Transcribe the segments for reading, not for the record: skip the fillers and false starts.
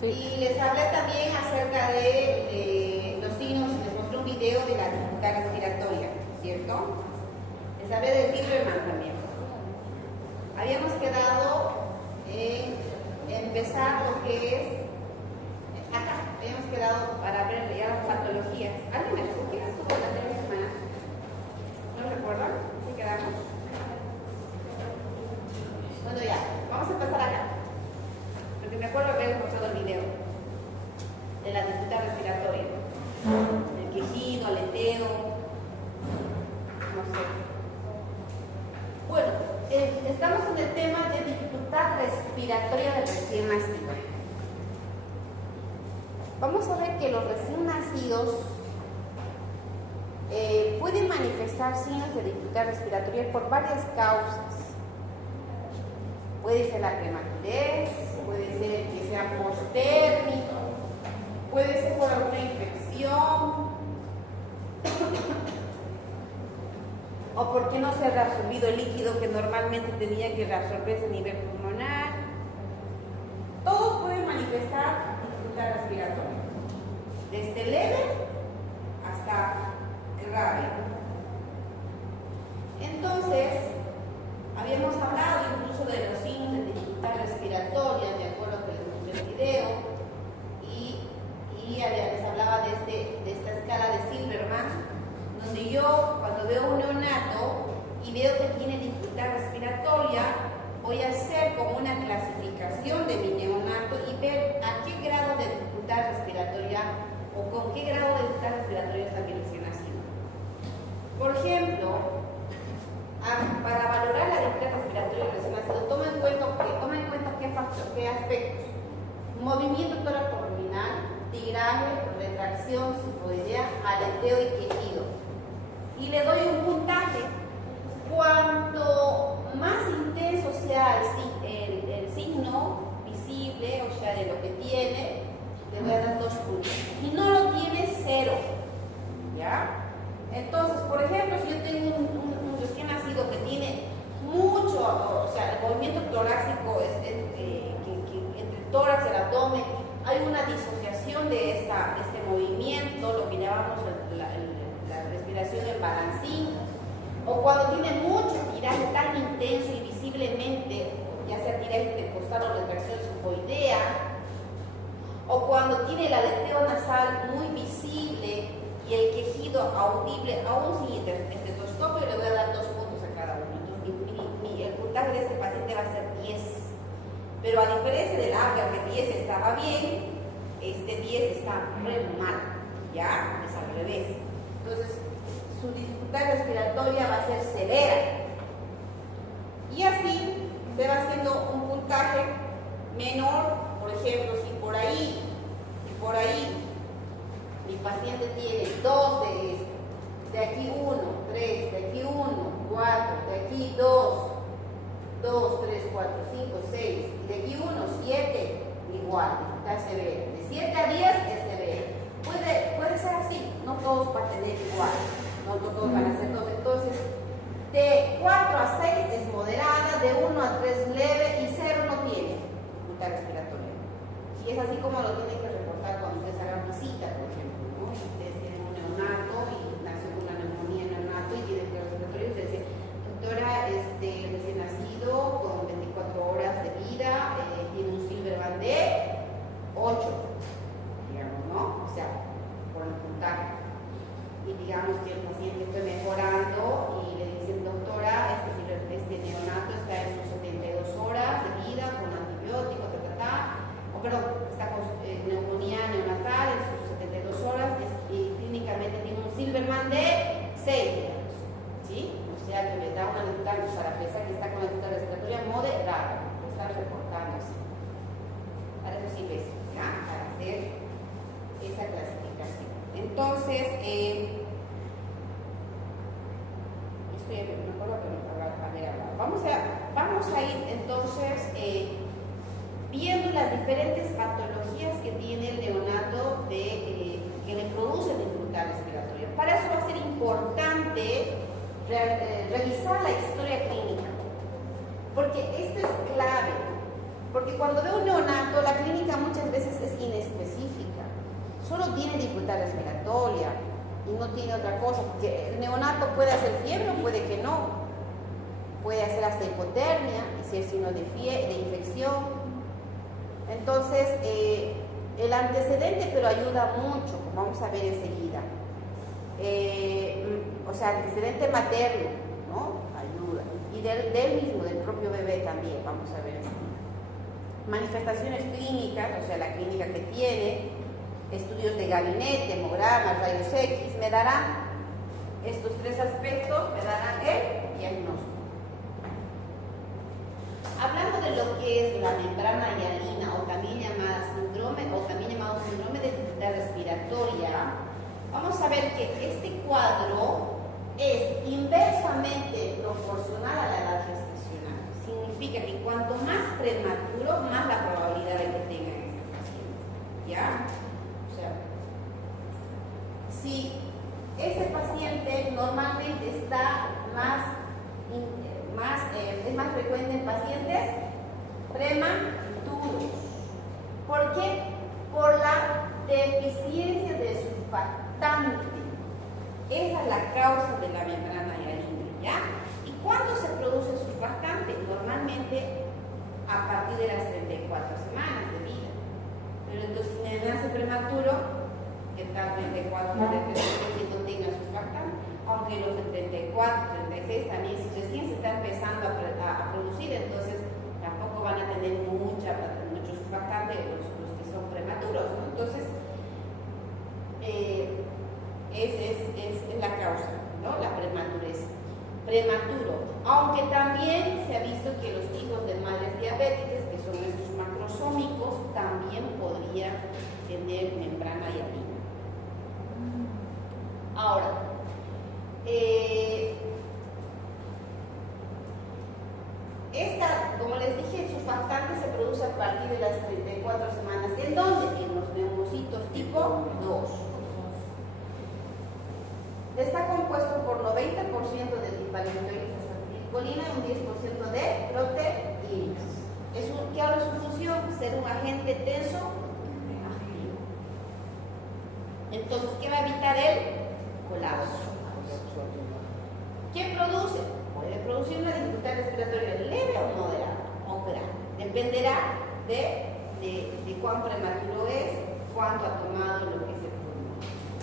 Sí. Y les hablé también acerca de los signos, les mostré un video de la dificultad respiratoria, ¿cierto? Les hablé de Silberman también. Habíamos quedado en empezar lo que es, acá, habíamos quedado para ver ya las patologías. ¿Alguien me dijo quién estuvo la anterior semana? ¿No recuerdan? ¿Sí quedamos? Bueno, ya, vamos a empezar acá. Porque me acuerdo haber mostrado el video de la dificultad respiratoria. El quejido, aleteo, no sé. Bueno, estamos en el tema de dificultad respiratoria del recién nacido. Vamos a ver que los recién nacidos pueden manifestar signos de dificultad respiratoria por varias causas. Puede ser la prematidez, puede ser que sea postérmico, puede ser por alguna infección, o porque no se ha reabsorbido el líquido que normalmente tenía que reabsorberse a nivel pulmonar. Todos pueden manifestar dificultad respiratoria, desde leve hasta grave. Entonces, habíamos hablado incluso de los signos de dificultad respiratoria, de acuerdo a que les mostré el video, y les hablaba de esta escala de Silberman, donde yo, cuando veo un neonato y veo que tiene dificultad respiratoria, voy a hacer como una clasificación de mi neonato y ver a qué grado de dificultad respiratoria o con qué grado de dificultad respiratoria está mi recién nacido. Por ejemplo, para valorar la dificultad respiratoria del recién nacido, toma en cuenta qué aspectos: movimiento toracoabdominal, tiraje, retracción sifoidea, aleteo y quejido. Y le doy un puntaje. Cuanto más intenso sea el signo visible, o sea, de lo que tiene, le voy a dar 2 puntos. Si no lo tiene, 0. ¿Ya? Entonces, por ejemplo, si yo tengo un recién nacido que tiene mucho, o sea, el movimiento torácico es entre el tórax y el abdomen, hay una disociación de este movimiento, lo que llamamos la respiración en balancín, o cuando tiene mucho tiraje tan intenso y visiblemente, ya sea tiraje intercostal o retracción sifoidea, o cuando tiene el aleteo nasal muy visible y el quejido audible, aún sin estetoscopio, le voy a dar 2 puntos a cada uno. Entonces, el puntaje de este paciente va a ser 10. Pero a diferencia del ABGA, que 10 estaba bien, este 10 está re mal, ¿ya? Es al revés. Entonces, su dificultad respiratoria va a ser severa. Y así se va haciendo un puntaje menor. Por ejemplo, si por ahí mi paciente tiene 2 de esto, de aquí 1, 3, de aquí 1, 4, de aquí 2, 3, 4, 5, 6, y de aquí 1, 7, igual, está severa. De 7 a 10 es severa. Puede ser así, no todos van a tener igual, no todos van a ser 2. Entonces, de 4 a 6 es moderada, de 1 a 3 leve y 0 no tiene dificultad respiratoria. Y es así como lo tienen que reportar cuando ustedes hagan visita, por ejemplo, ¿no? Si ustedes tienen un neonato y nació con una neumonía en neonato y tiene dificultad respiratoria, ustedes dicen: doctora, recién nacido, con 24 horas de vida, tiene un Silberman de 8, digamos, ¿no? O sea, por el puntaje. Y digamos que el paciente está mejorando y le dicen: doctora, este neonato está en sus 72 horas de vida con antibiótico, está con neumonía neonatal en sus 72 horas y clínicamente tiene un Silberman de 6, digamos, ¿sí? O sea, que le da una dificultad para pensar que está con una dificultad respiratoria moderada, lo está reportando así. Para eso sirve eso, ¿ya? Para hacer esa clasificación. Entonces, me acuerdo que me había hablado. Vamos a ir entonces viendo las diferentes patologías que tiene el neonato que le producen dificultad respiratoria. Para eso va a ser importante revisar la historia clínica, porque esto es clave. Porque cuando ve un neonato, la clínica muchas veces es inespecífica. Solo tiene dificultad respiratoria y no tiene otra cosa. Porque el neonato puede hacer fiebre o puede que no. Puede hacer hasta hipotermia y ser signo de infección. Entonces, el antecedente, pero ayuda mucho, como vamos a ver enseguida. O sea, antecedente materno, ¿no? Ayuda. Y del mismo, del propio bebé también, vamos a ver enseguida. Manifestaciones clínicas, o sea, la clínica que tiene, estudios de gabinete, hemogramas, rayos X, me darán estos tres aspectos, me darán el diagnóstico. Hablando de lo que es la membrana hialina, o también llamado síndrome de dificultad respiratoria, vamos a ver que este cuadro es inversamente proporcional a la edad gestacional. Significa que cuanto más prematuro, más la probabilidad de que tenga este paciente. ¿Ya? O sea, si ese paciente normalmente está es más frecuente en pacientes prematuros. ¿Por qué? Por la deficiencia de surfactante. Esa es la causa de la membrana hialina, ¿ya? ¿Y cuándo se produce surfactante? Normalmente a partir de las 34 semanas de vida. Pero entonces, si nace prematuro, que tal 34, 33, que no tenga surfactante. Aunque los de 34, 36 también, si recién se está empezando a producir, entonces tampoco van a tener mucho surfactante los que son prematuros, ¿no? Entonces, es la causa, ¿no? La prematurez. Prematuro. Aunque también se ha visto que los hijos de madres diabéticas, que son estos macrosómicos, también podrían tener membrana hialina. Ahora, como les dije, el surfactante se produce a partir de las 34 semanas. ¿En dónde? En los neumocitos tipo 2. Está compuesto por 90% de fosfatidilcolina y un 10% de proteínas. ¿Qué ahora es su función? Ser un agente tenso activo. Entonces, ¿qué va a evitar el colapso? ¿Qué produce? Puede producir una dificultad respiratoria leve o moderada o grave. Dependerá de cuán prematuro es, cuánto ha tomado lo que se pulmón.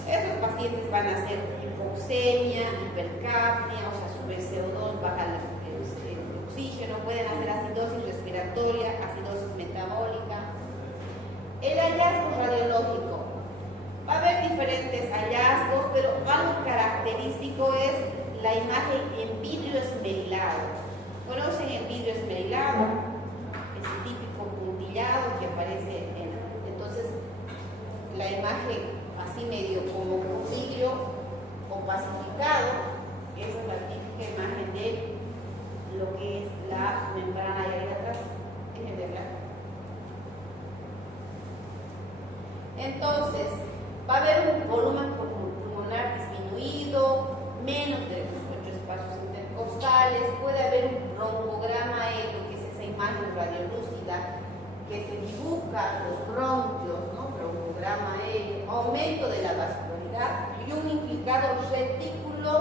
Estos pacientes van a hacer hipoxemia, hipercapnia, o sea, sube CO2, baja el oxígeno, pueden hacer acidosis respiratoria, acidosis metabólica. El hallazgo radiológico. Va a haber diferentes hallazgos, pero algo característico es la imagen en vidrio esmerilado. ¿Conocen el vidrio esmerilado? Es el típico puntillado que aparece entonces la imagen así medio como un vidrio opacificado. Esa es la típica imagen de lo que es la membrana hialina atrás. Dejen de hablar. Entonces, va a haber un volumen pulmonar disminuido, menos de los 8 espacios intercostales, puede haber un broncograma aéreo, que es esa imagen radiolúcida que se dibuja los bronquios, ¿no? Broncograma aéreo, aumento de la vascularidad y un infiltrado retículo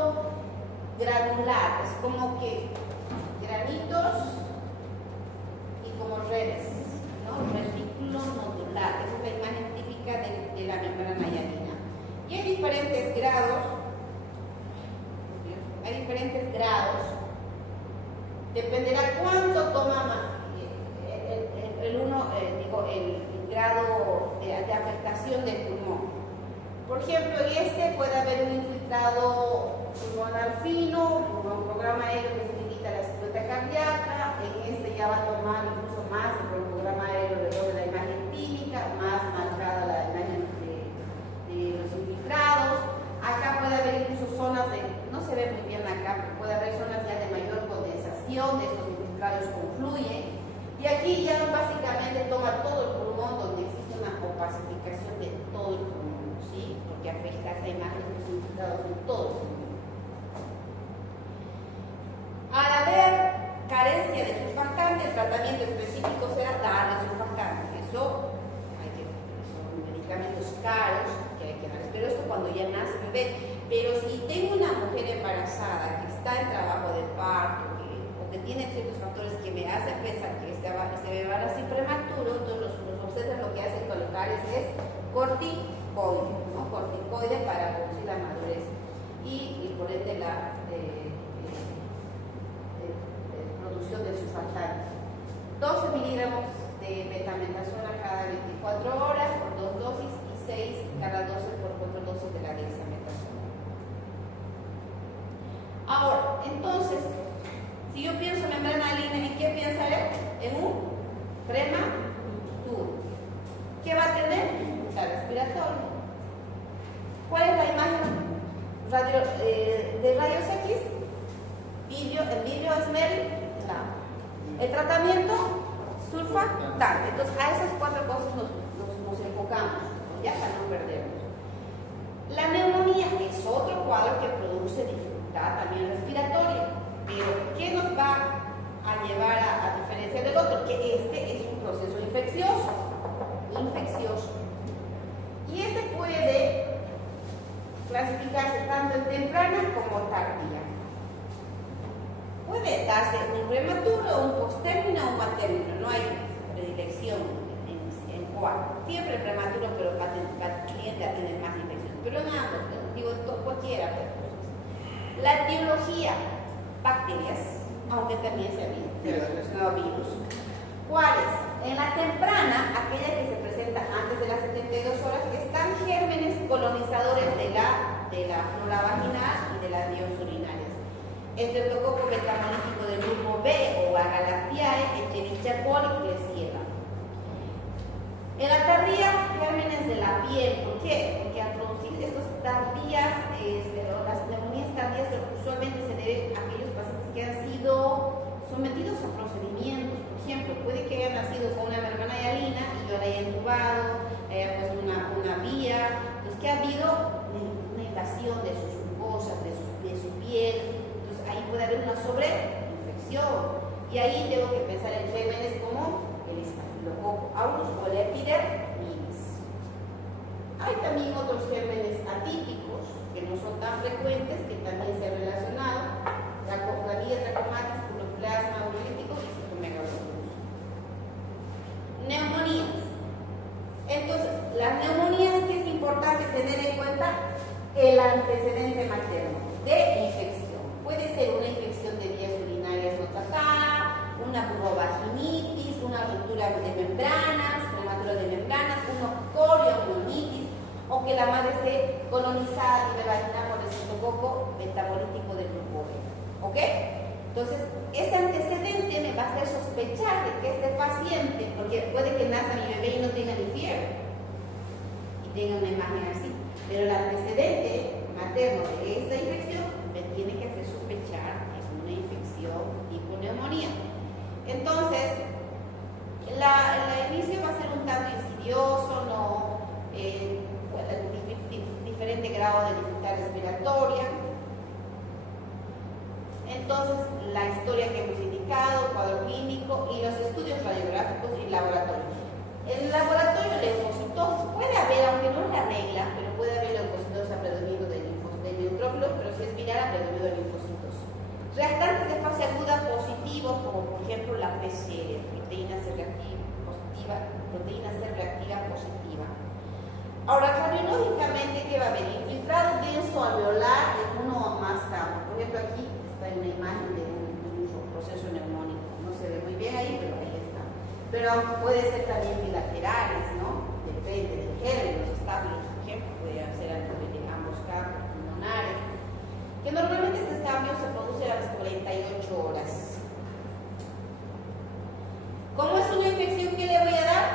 granular, es como que granitos y como redes, ¿no? Retículo nodular, esa es la imagen típica de la membrana hialina. Y hay diferentes grados, dependerá cuánto toma el grado de afectación del pulmón. Por ejemplo, en este puede haber un infiltrado pulmonar fino, un programa aéreo que se limita a la silueta cardíaca. En este ya va a tomar incluso más el programa aéreo de la imagen típica, más marcada la imagen de los infiltrados. Acá puede haber incluso zonas no se ve muy bien acá, pero puede haber zonas ya de mayor condensación, de estos infiltrados confluyen. Y aquí ya básicamente toma todo el pulmón, donde existe una opacificación de todo el pulmón, ¿sí? Porque afecta esa imagen de los infiltrados en todo el pulmón. Al haber carencia de surfactante, el tratamiento específico será dar corticoide, ¿no? Corticoide para producir la madurez y por ende la producción de surfactante. 12 miligramos de betametazola cada 24 horas por 2 dosis y 6 cada 12 por 4 dosis de la dexametasona. Ahora, entonces, si yo pienso membrana línea, ¿en qué pensaré? En un prematuro. ¿Qué va a tener? La respiratoria. ¿Cuál es la imagen de rayos X? El vidrio Snellen. El tratamiento surfactante. Entonces, a esas 4 cosas nos enfocamos, ya para no perdernos. La neumonía es otro cuadro que produce dificultad también respiratoria. Pero, ¿qué nos va a llevar a diferencia del otro? Que este es un proceso infeccioso. Y este puede clasificarse tanto en temprana como tardía. Puede darse un prematuro, un posttérmino o un matérmino, no hay predilección en cuál. Siempre prematuro, pero tiende a tener más infecciones. Pero en ambos, digo, cualquiera. La etiología, bacterias, aunque también se ha relacionado a virus. ¿Cuáles? En la temprana, aquella que se presenta antes de las 72 horas, están gérmenes colonizadores de la flora vaginal y de las vías urinarias. Streptococcus betamolítico del grupo B o Agalactiae, Escherichia coli y Klebsiella. En la tardía, gérmenes de la piel. ¿Por qué? Porque al producir estas tardías, las neumonías tardías usualmente se deben a aquellos pacientes que han sido sometidos a procedimientos. Por ejemplo, puede que hayan nacido con una membrana hialina y yo la haya entubado, haya puesto una vía, pues que ha habido una invasión de sus mucosas, de su piel. Entonces ahí puede haber una sobreinfección. Y ahí tengo que pensar en gérmenes como el Staphylococcus aureus o el Epidermides. Hay también otros gérmenes atípicos que no son tan frecuentes, que también se han relacionado. La Cofradía trachomatis, Puroplasma urolítico y Cytomegalovirus. Neumonías. Entonces, las neumonías, ¿qué es importante tener en cuenta? El antecedente materno de infección. Puede ser una infección de vías urinarias no tratada, una vulvovaginitis, una ruptura de membranas, prematura de membranas, una coriomionitis, o que la madre esté colonizada y vaginal por el streptococo betamolítico del grupo B. ¿Ok? Entonces, este antecedente me va a hacer sospechar de que este paciente, porque puede que nazca mi bebé y no tenga ni fiebre, y tenga una imagen así, pero el antecedente materno de esta infección me tiene que hacer sospechar que es una infección tipo neumonía. Entonces, el inicio va a ser un tanto insidioso, no diferente grado de dificultad respiratoria. Entonces, la historia que hemos indicado, cuadro clínico y los estudios radiográficos y laboratorios. En el laboratorio de leucocitosis puede haber, aunque no es la regla, pero puede haber leucocitosis a predominio de neutrófilos, pero si es viral a predominio de linfocitos. Reactantes de fase aguda positivos, como por ejemplo la PCR, proteína C reactiva positiva. Ahora, radiológicamente, ¿qué va a haber? Infiltrado denso alveolar en uno o más campos. Por ejemplo, aquí está una imagen de un proceso neumónico. No se ve muy bien ahí, pero ahí está. Pero puede ser también bilaterales, ¿no? Depende del género, los estables, por ejemplo, puede ser a nivel de ambos campos pulmonares. Que normalmente este cambio se produce a las 48 horas. ¿Cómo es una infección que le voy a dar?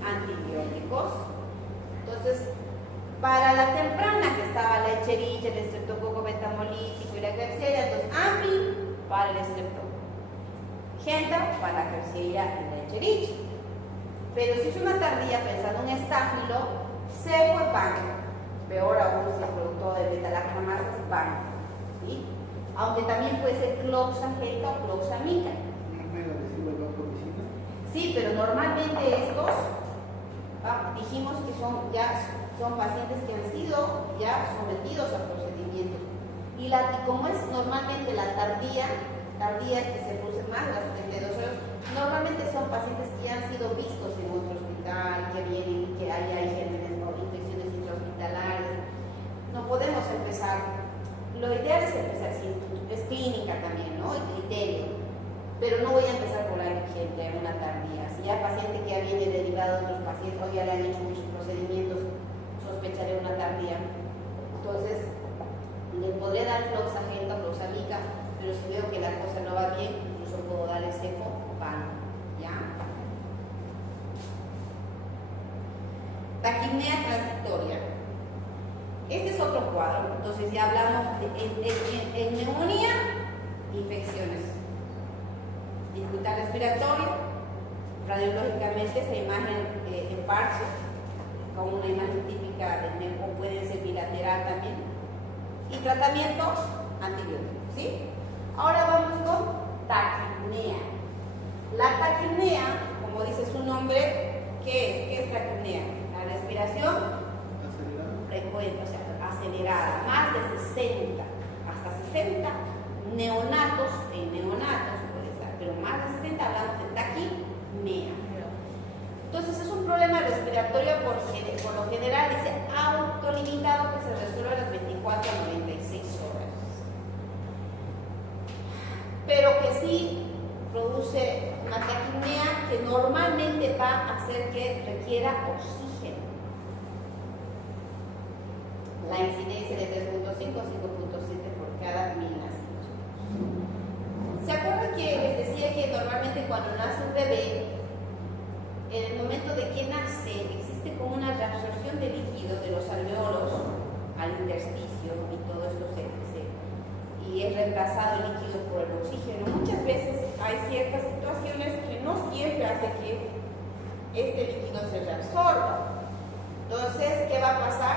Antibióticos. Entonces, para la temprana que estaba la Escherichia, el Streptococcus betamolítico y la Klebsiella, entonces Ampli para el Streptococcus, Genta para la Klebsiella y la Escherichia. Pero si es una tardía pensando en estáfilo, se fue banco. Peor aún si es producto de beta-lactamasa, es banco. ¿Sí? Aunque también puede ser cloxagenta o cloxamica. Sí, pero normalmente estos dijimos que son pacientes que han sido ya sometidos a procedimientos. Y como es normalmente la tardía que se produce más las 32 horas, normalmente son pacientes que ya han sido vistos en otros hospital, que hay gérmenes o infecciones intrahospitalarias. No podemos empezar, lo ideal es empezar, sí, es clínica también, ¿no? El criterio, pero no voy a empezar por la gente a una tardía. Si ya paciente que ya viene derivado de otros pacientes o ya le han hecho muchos procedimientos, sospecharé una tardía. Entonces, le podré dar floxagenta, floxamica, pero si veo que la cosa no va bien, incluso puedo darle cefopam, ¿ya? Taquipnea transitoria. Este es otro cuadro. Entonces ya hablamos en neumonía, infecciones. Dificultad respiratoria, radiológicamente esa imagen en parche, como una imagen típica del o puede ser bilateral también. Y tratamiento antibiótico, ¿sí? Ahora vamos con taquipnea. La taquipnea, como dice su nombre, ¿qué es taquipnea? La respiración frecuente, o sea, acelerada, más de 60, hasta 60 neonatos, puede estar, pero más de 60 hablamos de taquipnea. Entonces es un problema respiratorio por lo general, dice autolimitado, que se resuelve a las 24 a 96 horas. Pero que sí produce una taquipnea que normalmente va a hacer que requiera oxígeno. La incidencia de 3.5 a 5.7 por cada 1000 nacidos. ¿Se acuerdan que les decía que normalmente cuando nace un bebé, en el momento de que nace, existe como una reabsorción de líquido de los alveolos al intersticio y todo esto y es reemplazado el líquido por el oxígeno? Muchas veces hay ciertas situaciones que no siempre hace que este líquido se reabsorba. Entonces, ¿qué va a pasar?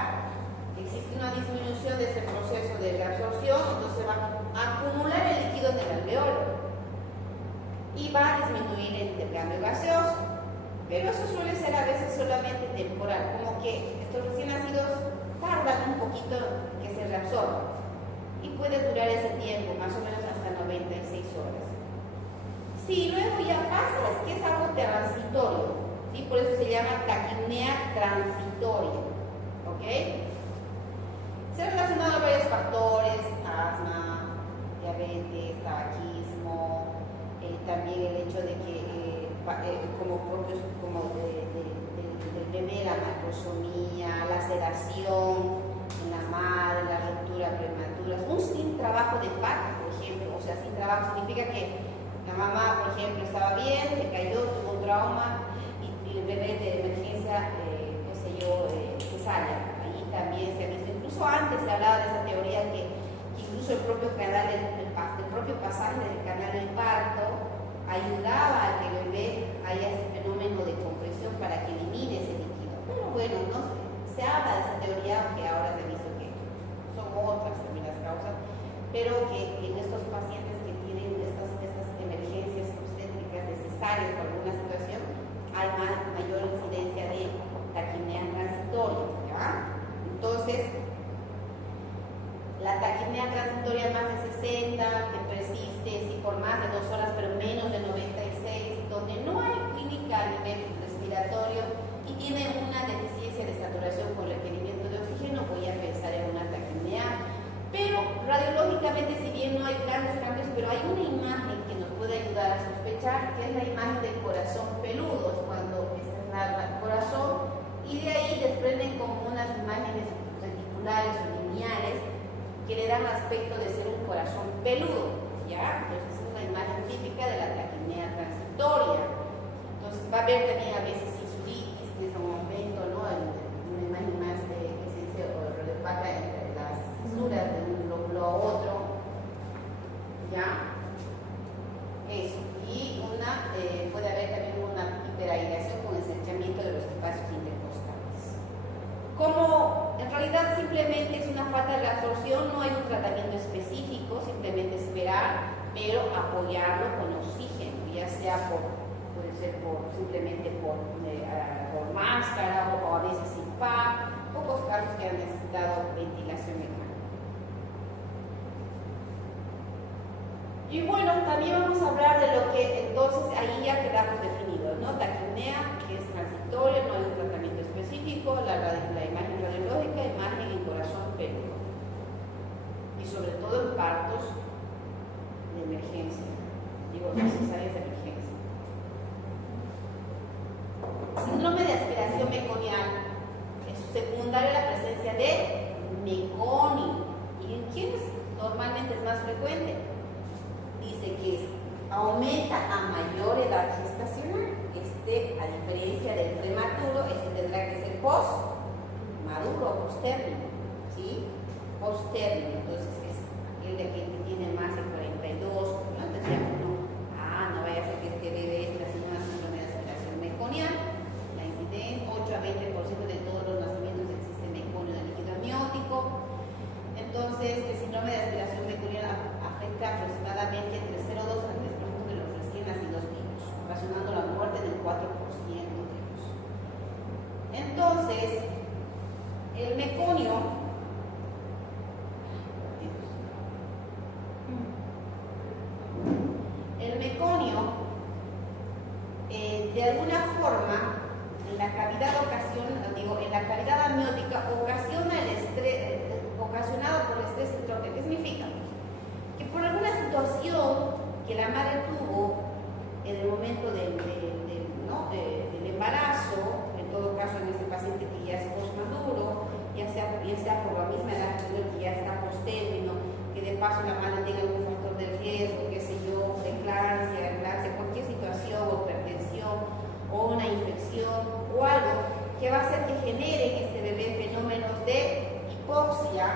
Existe una disminución de ese proceso de reabsorción, entonces va a acumular el líquido en el alveolo y va a disminuir el intercambio gaseoso. Pero eso suele ser a veces solamente temporal, como que estos recién nacidos tardan un poquito que se reabsorban y puede durar ese tiempo, más o menos hasta 96 horas. Si luego ya pasa, es que es algo transitorio, ¿sí? Por eso se llama taquipnea transitoria, ¿ok? Se ha relacionado a varios factores: asma, diabetes, tabaquismo, también el hecho de que como propios como del bebé, la macrosomía, la sedación en la madre, la ruptura prematura, un sin trabajo de parto, por ejemplo. O sea, sin trabajo significa que la mamá, por ejemplo, estaba bien, se cayó, tuvo un trauma y el bebé de emergencia, cesárea. Ahí también se ha visto, incluso antes se hablaba de esa teoría que incluso el propio canal, el propio pasaje del canal del parto ayudaba a que el bebé haya ese fenómeno de compresión para que elimine ese líquido. Pero bueno, no se habla de esa teoría, que ahora se ha visto que son otras también las causas, pero que en estos pacientes que tienen estas emergencias obstétricas necesarias por alguna situación, hay mayor incidencia de taquipnea transitoria, ¿ya? Entonces, la taquipnea transitoria más de 60, que persiste sí, por más de 2 horas, pero menos de 96, donde no hay clínica a nivel respiratorio y tiene una deficiencia de saturación con requerimiento de oxígeno, voy a pensar en una taquipnea. Pero radiológicamente, si bien no hay grandes cambios, pero hay una imagen que nos puede ayudar a sospechar, que es la imagen del corazón peludo, cuando está el corazón, y de ahí desprenden como unas imágenes reticulares o lineares que le dan aspecto de ser un corazón peludo, ¿ya? Entonces es una imagen típica de la taquipnea transitoria. Entonces va a haber también a veces insulitis en ese momento, ¿no? Una imagen más que se dice opaca entre las fisuras de un lóbulo a otro, ¿ya? Eso. Y puede haber también una hiperaireación con ensanchamiento de los espacios intercostales. Como en realidad simplemente es una falta de absorción, no hay un tratamiento específico, simplemente esperar, pero apoyarlo con oxígeno, ya sea puede ser simplemente por máscara o a veces sin PAP, pocos casos que han necesitado ventilación mecánica. Y bueno, también vamos a hablar de lo que entonces ahí ya quedamos definidos, ¿no? apnea, que es transitoria, no hay un tratamiento específico, la imagen radiológica, imagen en corazón pélvico. Y sobre todo en partos de emergencia, digo, necesarias de emergencia. Síndrome de aspiración meconial es secundaria la presencia de meconio. ¿Y en quiénes normalmente es más frecuente? Dice que aumenta a mayor edad gestacional. A diferencia del prematuro, tendrá que ser post-maduro o post-término, ¿sí? Post-término, entonces es aquel de aquel que tiene más de 42, no tendríamos, no vaya a ser que este bebé esté haciendo una síndrome de aspiración meconial. La incidencia, 8 a 20% de todos los nacimientos existe meconio de líquido amniótico. Entonces, el síndrome de aspiración meconial afecta aproximadamente entre 0,2 a 3% de los recién nacidos vivos, ocasionando la muerte del 4% de ellos. Entonces, el meconio de alguna forma en la cavidad en la cavidad amniótica ocasiona el estrés ocasionado por el estrés entrópico. ¿Qué significa? Que por alguna situación que la madre tuvo en el momento del embarazo, en todo caso en este paciente que ya es postmaduro, ya sea por la misma edad que ya está posttérmino, que de paso la madre tenga algún factor de riesgo, qué sé yo, preeclampsia, cualquier situación, o hipertensión, o una infección, o algo que va a hacer que genere en este bebé fenómenos de hipoxia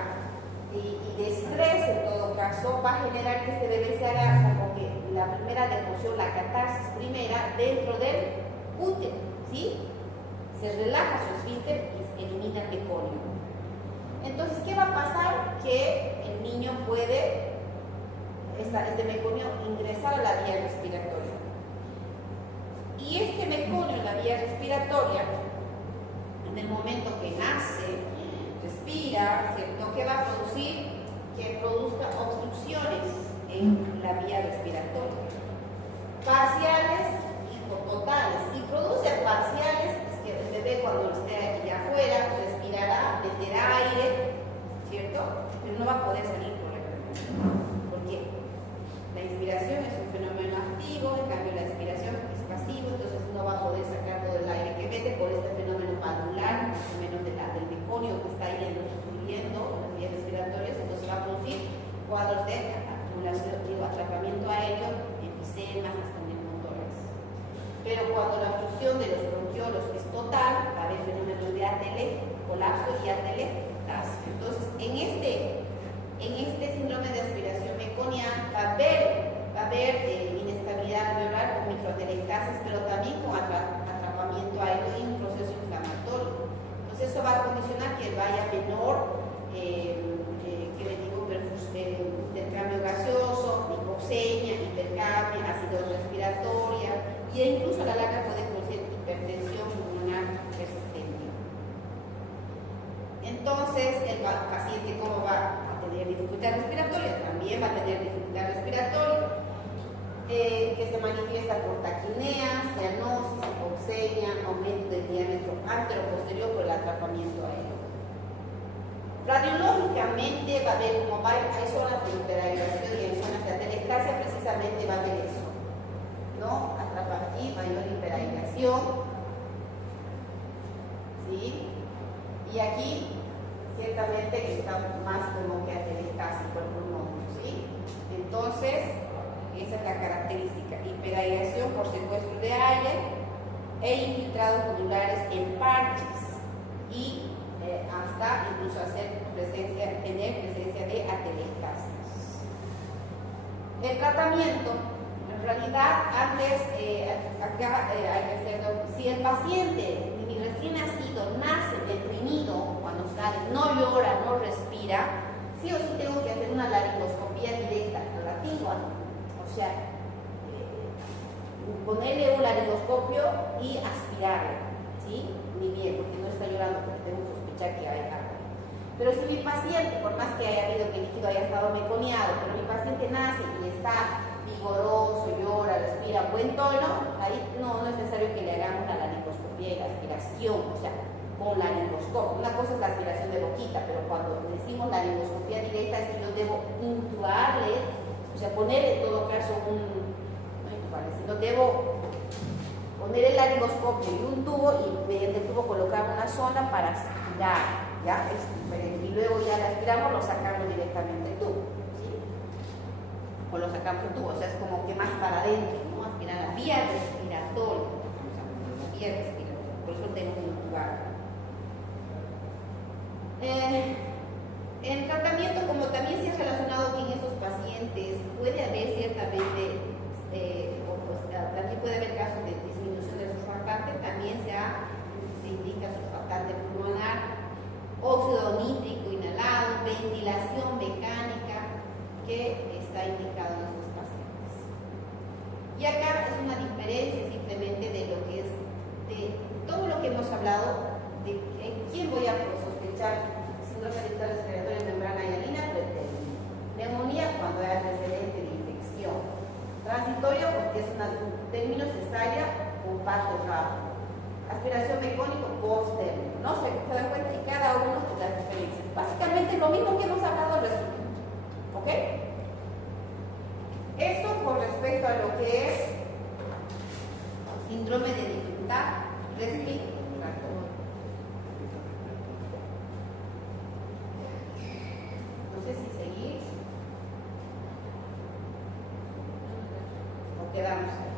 y de estrés. En todo caso, va a generar que este bebé se haga como que la primera defunción, la catarsis primera dentro del útero, ¿sí? Se relaja su esfínter y elimina el meconio. Entonces, ¿qué va a pasar? Que el niño puede, este meconio, ingresar a la vía respiratoria. Y este meconio en la vía respiratoria, en el momento que nace, respira, ¿cierto? ¿Qué va a producir? Que produzca obstrucciones en la vía respiratoria, parciales y totales. Si produce parciales, es que el bebé cuando esté allá afuera respirará, meterá aire, ¿cierto? Pero no va a poder salir correctamente. ¿Por qué? La inspiración es un fenómeno activo, en cambio la expiración es pasivo, entonces no va a poder sacar todo el aire que mete por este fenómeno valvular, más o menos del meconio que está ahí obstruyendo las vías respiratorias. Entonces va a producir cuadros de atrapamiento aéreo, enfisemas, hasta neumotores. Pero cuando la obstrucción de los bronquiolos es total, va a haber fenómenos de colapso y atelectasia. Entonces, en este síndrome de aspiración meconial va a haber inestabilidad alveolar con microatelectasias, pero también con atrapamiento aéreo y un proceso inflamatorio. Entonces, eso va a condicionar que vaya menor, intercambio gaseoso, hipoxemia, hipercapnia, acidosis respiratoria, e incluso a la larga puede producir hipertensión pulmonar persistente. Entonces, el paciente, ¿cómo va a tener dificultad respiratoria? También va a tener dificultad respiratoria, que se manifiesta por taquinea, cianosis, hipoxemia, aumento del diámetro antero-posterior por el atrapamiento aéreo. Radiológicamente va a haber, como hay zonas de hiperaeración y hay zonas de atelectasia, precisamente va a haber eso, ¿no? Atrapa aquí, mayor hiperaeración, ¿sí? Y aquí, ciertamente, está más como que atelectasia por pulmón, ¿sí? Entonces, esa es la característica: hiperaeración por secuestro de aire e infiltrados nodulares en parches y hasta incluso tener presencia de atelectasias. El tratamiento, en realidad, antes acá hay que hacerlo. Si el paciente, mi recién nacido, nace deprimido cuando sale, no llora, no respira, sí o sí tengo que hacer una laringoscopía directa a la tímpano. O sea, ponerle un laringoscopio y aspirarle, ¿sí? Muy bien, porque no está llorando, porque tengo que sospechar que hay algo. Pero si mi paciente, por más que haya habido que el líquido haya estado meconiado, pero mi paciente nace y está vigoroso, llora, respira buen tono, ahí no es necesario que le hagamos la laringoscopía y la aspiración, o sea, con laringoscopio. Una cosa es la aspiración de boquita, pero cuando decimos laringoscopía directa es que yo debo intubarle, o sea, poner en todo caso no intubarle, sino debo poner el laringoscopio y un tubo y mediante el tubo colocar una sonda para aspirar, ¿ya? Es diferente. Y luego ya le aspiramos, lo sacamos directamente del tubo, ¿sí? O lo sacamos del tubo, o sea, es como que más para adentro, ¿no? Aspirar la vía respiratoria, la vía respiratoria, por eso tengo que intubar. El tratamiento, como también se ha relacionado que en estos pacientes puede haber ciertamente, también puede haber casos de disminución del surfactante, también se indica surfactante pulmonar, óxido nítrico inhalado, ventilación mecánica, que está indicado en estos pacientes. Y acá es una diferencia simplemente de lo que es, de todo lo que hemos hablado, de quién voy a sospechar síndrome respiratorio de membrana hialina, pretermina. Neumonía cuando hay antecedente de infección. Transitorio porque es un término cesárea con parto rápido. Aspiración mecónico post-término. No se dan cuenta y cada uno de las diferencias. Básicamente lo mismo que hemos hablado al resumen. ¿Ok? Esto con respecto a lo que es síndrome de dificultad respiratoria. No sé si seguir o quedamos ahí.